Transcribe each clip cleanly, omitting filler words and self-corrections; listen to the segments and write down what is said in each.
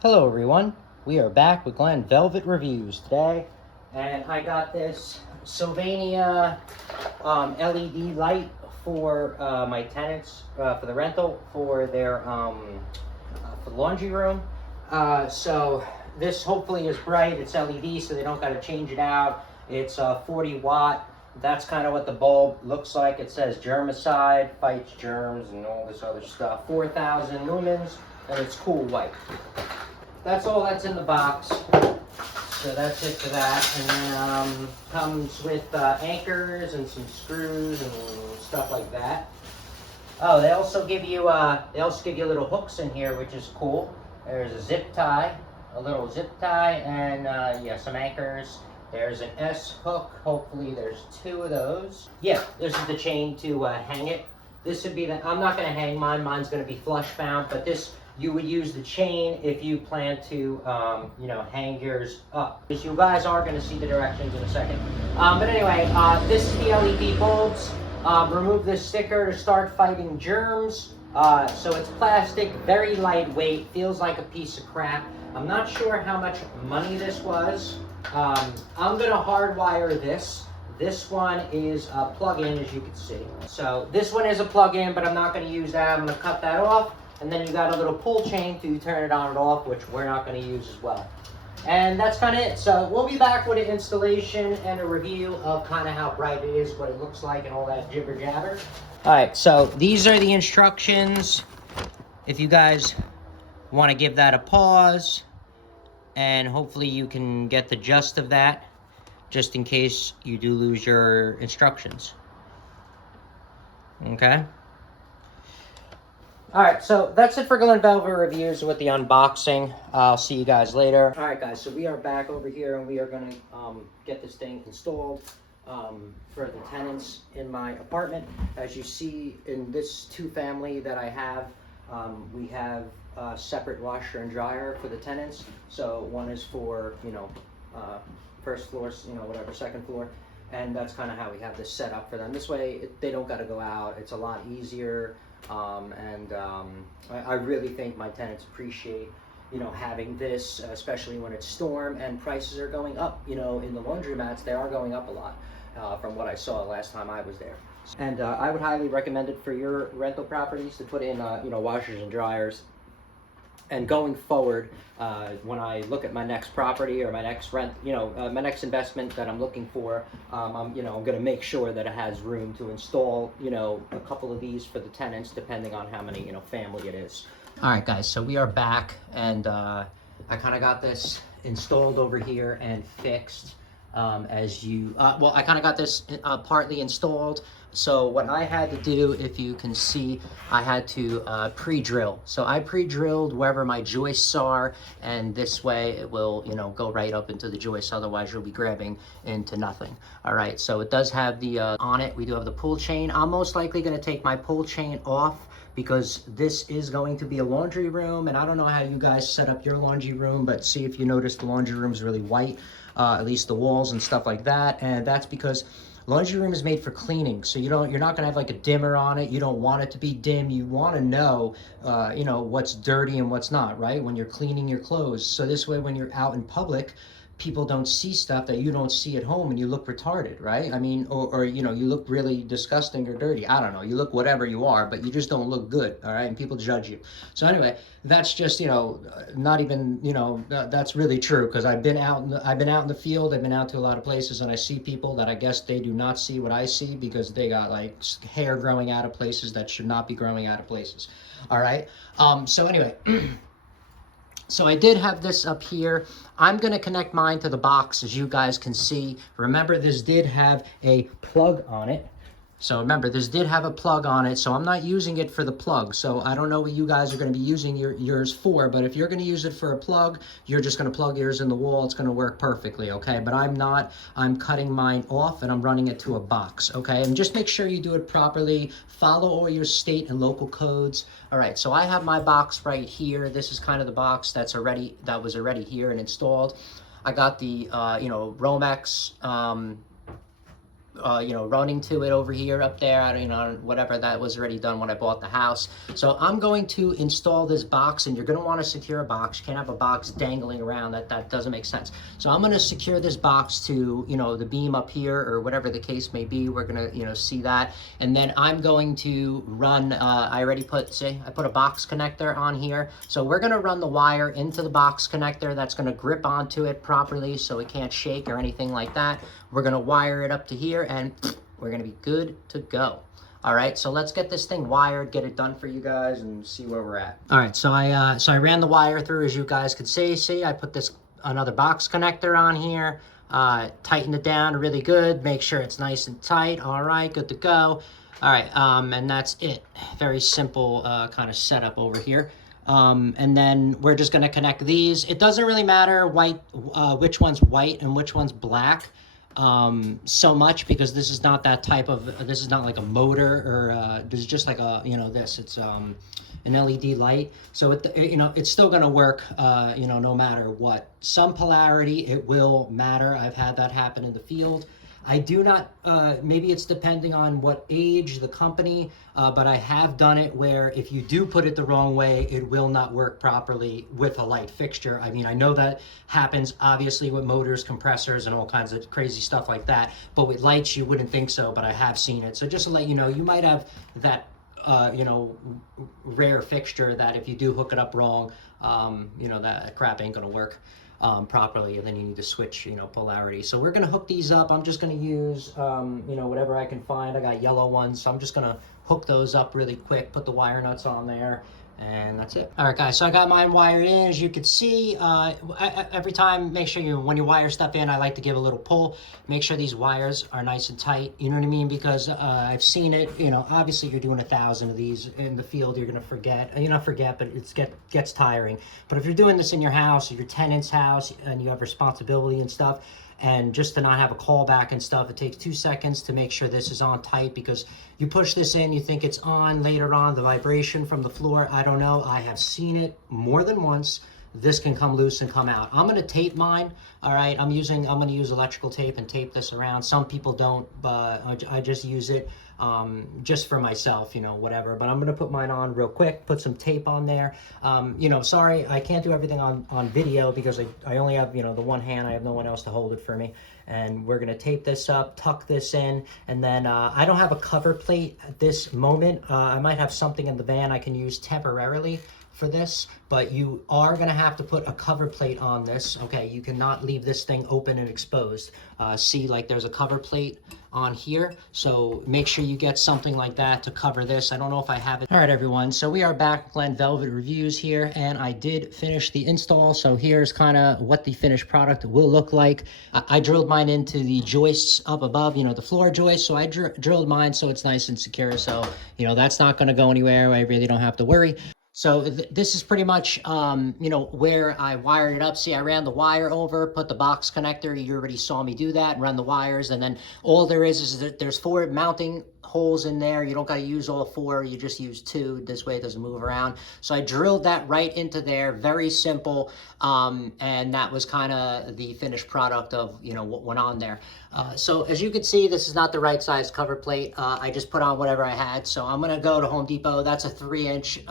Hello everyone, we are back with Glenn Velvet Reviews today, and I got this Sylvania LED light for my tenants for the rental for their for the laundry room. So this hopefully is bright. It's LED, so they don't got to change it out. It's 40 watt. That's kind of what the bulb looks like. It says germicide, fights germs, and all this other stuff. 4,000 lumens, and it's cool white. That's all that's in the box. So that's it for that. And then comes with anchors and some screws and stuff like that. Oh, they also give you little hooks in here, which is cool. There's a zip tie, a little zip tie, and yeah, some anchors. There's an S hook. Hopefully there's 2 of those. Yeah, this is the chain to hang it. This would be the, I'm not gonna hang mine. Mine's gonna be flush bound, but this, you would use the chain if you plan to, hang yours up. Because you guys are gonna see the directions in a second. But anyway, this is the LED bulbs. Remove this sticker to start fighting germs. So it's plastic, very lightweight, feels like a piece of crap. I'm not sure how much money this was. I'm gonna hardwire this. This one is a plug-in, as you can see. So this one is a plug-in, but I'm not gonna use that. I'm gonna cut that off. And then you got a little pull chain to turn it on and off, which we're not gonna use as well. And that's kind of it. So we'll be back with an installation and a review of kind of how bright it is, what it looks like, and all that jibber jabber. All right, so these are the instructions. If you guys want to give that a pause, and hopefully you can get the gist of that, just in case you do lose your instructions. Okay? Alright, so that's it for Glen Velvet Reviews with the unboxing. I'll see you guys later. Alright guys, so we are back over here and we are going to get this thing installed for the tenants in my apartment. As you see in this 2-family that I have, we have a separate washer and dryer for the tenants. So one is for, first floor, whatever, second floor. And that's kind of how we have this set up for them. This way, they don't got to go out. It's a lot easier. I really think my tenants appreciate, having this, especially when it's storm and prices are going up. In the laundromats, they are going up a lot from what I saw last time I was there. And I would highly recommend it for your rental properties to put in, washers and dryers. And going forward, when I look at my next property or my next rent, my next investment that I'm looking for, I'm going to make sure that it has room to install, a couple of these for the tenants, depending on how many, family it is. All right, guys, so we are back, and I kind of got this installed over here and fixed. I kind of got this partly installed. So what I had to do, if you can see, I had to pre-drill. So I pre-drilled wherever my joists are, and this way it will, go right up into the joist. Otherwise, you'll be grabbing into nothing. All right, so it does have the, on it, we do have the pull chain. I'm most likely going to take my pull chain off because this is going to be a laundry room, and I don't know how you guys set up your laundry room, but see if you notice the laundry room is really white, at least the walls and stuff like that, and that's because laundry room is made for cleaning, so you're not gonna have like a dimmer on it. You don't want it to be dim. You want to know, what's dirty and what's not, right? When you're cleaning your clothes. So this way, when you're out in public, people don't see stuff that you don't see at home, and you look retarded, right? I mean, or you look really disgusting or dirty. I don't know. You look whatever you are, but you just don't look good, all right? And people judge you. So anyway, that's just not even that's really true, because I've been out in the field. I've been out to a lot of places, and I see people that I guess they do not see what I see because they got like hair growing out of places that should not be growing out of places. All right. So anyway. So I did have this up here. I'm going to connect mine to the box, as you guys can see. Remember, this did have a plug on it. So remember, this did have a plug on it, so I'm not using it for the plug. So I don't know what you guys are going to be using yours for, but if you're going to use it for a plug, you're just going to plug yours in the wall. It's going to work perfectly, okay? But I'm not. I'm cutting mine off, and I'm running it to a box, okay? And just make sure you do it properly. Follow all your state and local codes. All right, so I have my box right here. This is kind of the box that was already here and installed. I got the, Romex, running to it over here, up there, I don't, whatever, that was already done when I bought the house. So I'm going to install this box, and you're going to want to secure a box. You can't have a box dangling around. That doesn't make sense. So I'm going to secure this box to, the beam up here, or whatever the case may be. We're going to, see that. And then I'm going to run, I already put a box connector on here. So we're going to run the wire into the box connector. That's going to grip onto it properly so it can't shake or anything like that. We're going to wire it up to here, and we're going to be good to go. All right, so let's get this thing wired, get it done for you guys, and see where we're at. All right, so I ran the wire through, as you guys could see. See, I put another box connector on here, tighten it down really good, make sure it's nice and tight. All right, good to go. All right, and that's it. Very simple kind of setup over here. And then we're just going to connect these. It doesn't really matter which one's white and which one's black so much, because this is not that type of, this is not like a motor, or this is just like a, it's an LED light. So it's still going to work, no matter what. Some polarity, it will matter. I've had that happen in the field. I do not, maybe it's depending on what age, the company, but I have done it where if you do put it the wrong way, it will not work properly with a light fixture. I mean, I know that happens obviously with motors, compressors, and all kinds of crazy stuff like that, but with lights, you wouldn't think so, but I have seen it. So just to let you know, you might have that, rare fixture that if you do hook it up wrong, that crap ain't gonna work properly, and then you need to switch, polarity. So we're gonna hook these up. I'm just gonna use, whatever I can find. I got yellow ones, so I'm just gonna hook those up really quick, put the wire nuts on there, and that's it. All right, guys, so I got mine wired in. As you can see, every time, make sure when you wire stuff in, I like to give a little pull. Make sure these wires are nice and tight, you know what I mean? Because I've seen it, obviously you're doing 1,000 of these in the field, you're gonna forget. You're not forget, but it gets tiring. But if you're doing this in your house, or your tenant's house, and you have responsibility and stuff, and just to not have a callback and stuff, it takes 2 seconds to make sure this is on tight, because you push this in, you think it's on, later on, the vibration from the floor, I don't know. I have seen it more than once. This can come loose and come out. I'm gonna tape mine, all right? I'm gonna use electrical tape and tape this around. Some people don't, but I just use it just for myself, whatever. But I'm gonna put mine on real quick, put some tape on there. Sorry, I can't do everything on video because I only have, the one hand. I have no one else to hold it for me. And we're gonna tape this up, tuck this in, and then I don't have a cover plate at this moment. I might have something in the van I can use temporarily for this, but you are gonna have to put a cover plate on this. Okay, you cannot leave this thing open and exposed. See, like there's a cover plate on here, so make sure you get something like that to cover this. I don't know if I have it. All right, everyone, so we are back with Glen Velvet Reviews here, and I did finish the install. So here's kind of what the finished product will look like. I drilled mine into the joists up above, the floor joists. So I drilled mine so it's nice and secure. So, that's not gonna go anywhere. I really don't have to worry. So this is pretty much, where I wired it up. See, I ran the wire over, put the box connector. You already saw me do that, run the wires. And then all there is that there's 4 mounting holes in there. You don't got to use all 4. You just use 2. This way it doesn't move around. So I drilled that right into there. Very simple. And that was kind of the finished product of, what went on there. So as you can see, this is not the right size cover plate. I just put on whatever I had. So I'm going to go to Home Depot. That's a 3-inch,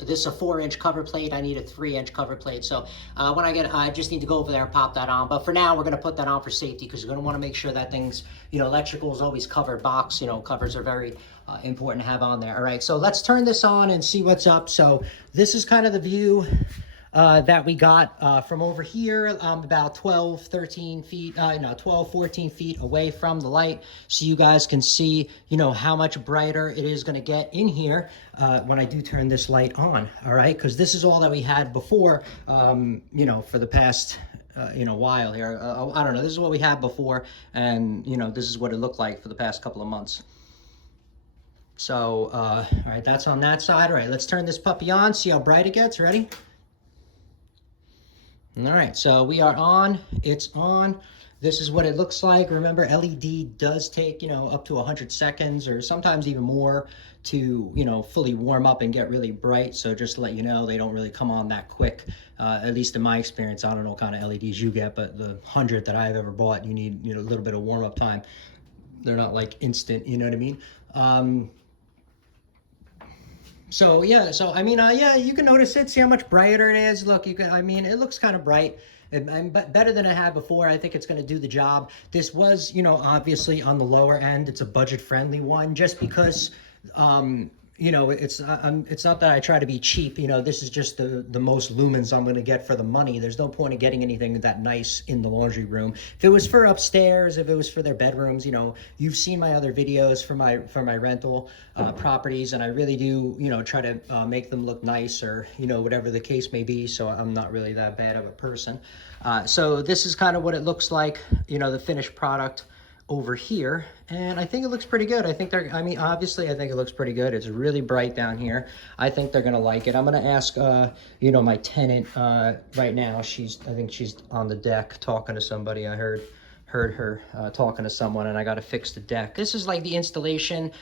this is a 4-inch cover plate. I need a 3-inch cover plate. So when I just need to go over there and pop that on. But for now, we're going to put that on for safety, because you're going to want to make sure that things, electrical is always covered. Box, covers are very important to have on there. All right, so let's turn this on and see what's up. So this is kind of the view that we got from over here, about 12, 14 feet away from the light. So you guys can see, how much brighter it is going to get in here when I do turn this light on. All right, because this is all that we had before, for the past while here. I don't know, this is what we had before, and this is what it looked like for the past couple of months. So all right, that's on that side. All right, let's turn this puppy on, see how bright it gets. Ready? All right, so we are on. It's on. This is what it looks like. Remember, LED does take, up to 100 seconds or sometimes even more to, fully warm up and get really bright. So just to let you know, they don't really come on that quick. At least in my experience, I don't know what kind of LEDs you get, but the 100 that I've ever bought, you need, a little bit of warm up time. They're not like instant, you know what I mean? So yeah, yeah, you can notice it. See how much brighter it is. Look, it looks kind of bright. And better than it had before. I think it's going to do the job. This was, obviously on the lower end. It's a budget-friendly one, just because, it's not that I try to be cheap. This is just the most lumens I'm going to get for the money. There's no point in getting anything that nice in the laundry room. If it was for upstairs, if it was for their bedrooms, you've seen my other videos for my rental properties, and I really do, try to make them look nice, or whatever the case may be. So I'm not really that bad of a person. So this is kind of what it looks like, the finished product over here, and I think it looks pretty good. Obviously I think it looks pretty good. It's really bright down here. I think they're gonna like it. I'm gonna ask my tenant right now. I think she's on the deck talking to somebody. I heard her talking to someone, and I got to fix the deck. This is like the installation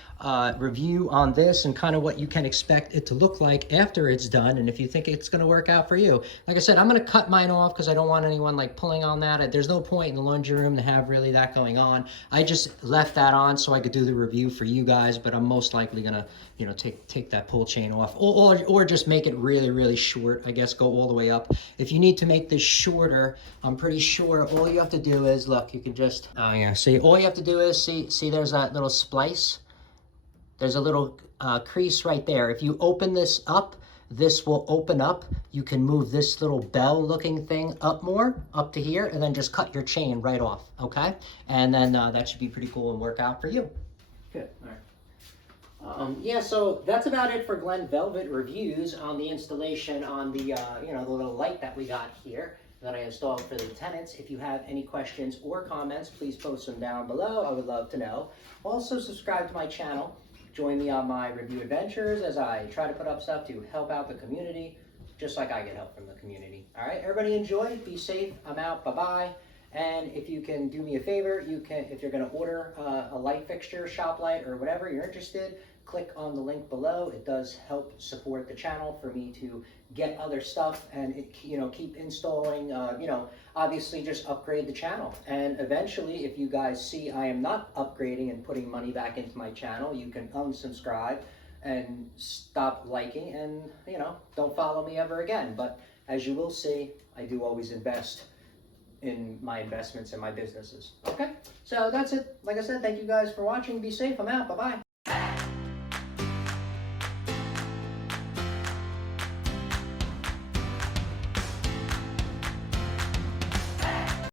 review on this, and kind of what you can expect it to look like after it's done, and if you think it's going to work out for you. Like I said, I'm going to cut mine off because I don't want anyone like pulling on that. There's no point in the laundry room to have really that going on. I just left that on so I could do the review for you guys, but I'm most likely going to take that pull chain off, or just make it really, really short. I guess go all the way up. If you need to make this shorter, I'm pretty sure all you have to do is, look, you can just, see, all you have to do is, see there's that little splice. There's a little crease right there. If you open this up, this will open up. You can move this little bell looking thing up more, up to here, and then just cut your chain right off, okay? And then that should be pretty cool and work out for you. Good, all right. Yeah, so that's about it for Glen Velvet reviews on the installation on the, the little light that we got here that I installed for the tenants. If you have any questions or comments, please post them down below. I would love to know. Also, subscribe to my channel. Join me on my review adventures as I try to put up stuff to help out the community, just like I get help from the community. All right, everybody enjoy. Be safe. I'm out. Bye-bye. And if you can do me a favor, if you're going to order a light fixture, Shoplight, or whatever you're interested, click on the link below. It does help support the channel for me to get other stuff and keep installing, obviously just upgrade the channel. And eventually, if you guys see I am not upgrading and putting money back into my channel, you can unsubscribe and stop liking, and don't follow me ever again. But as you will see, I do always invest in my investments and my businesses. Okay, so that's it. Like I said, thank you guys for watching. Be safe. I'm out. Bye-bye.